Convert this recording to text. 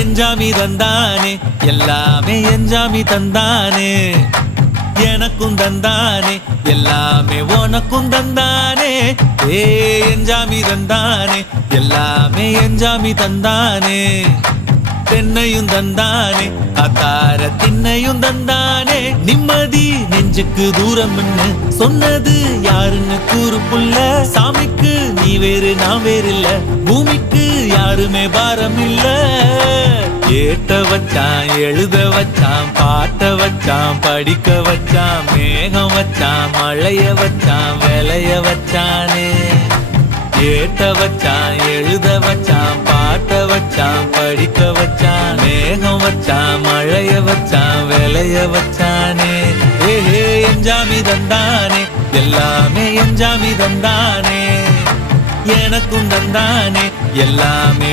எஞ்சாமி தந்தானே எல்லாமே எஞ்சாமி தந்தானே எனக்கும் தந்தானே எல்லாமே உனக்கும் தந்தானே ஏ எஞ்சாமி தந்தானே எல்லாமே எஞ்சாமி தந்தானே தென்னையும் தந்தானே காத்தார திண்ணையும் தந்தானே நிம்மதி நெஞ்சுக்கு தூரம்னு சொன்னது யாருன்னு கூறு புள்ள சாமிக்கு நீ வேறு நான் வேறு இல்ல பூமிக்கு யாருமே பாரம் இல்ல ஏட்ட வச்சான் எழுத வச்சான் பாட்ட வச்சான் படிக்க வச்சான் மேகம் வச்சான் மழைய வச்சான் விளைய வச்சானே ஏட்ட வச்சான் எழுத வச்சான் பாட்ட வச்சான் படிக்க வச்சான் மேகம் வச்சான் மழைய வச்சான் விளைய வச்சானே ஏஹே எஞ்சாமி தந்தானே எல்லாமே எஞ்சாமி தந்தானே எனக்கும் தந்தானே எல்லாமே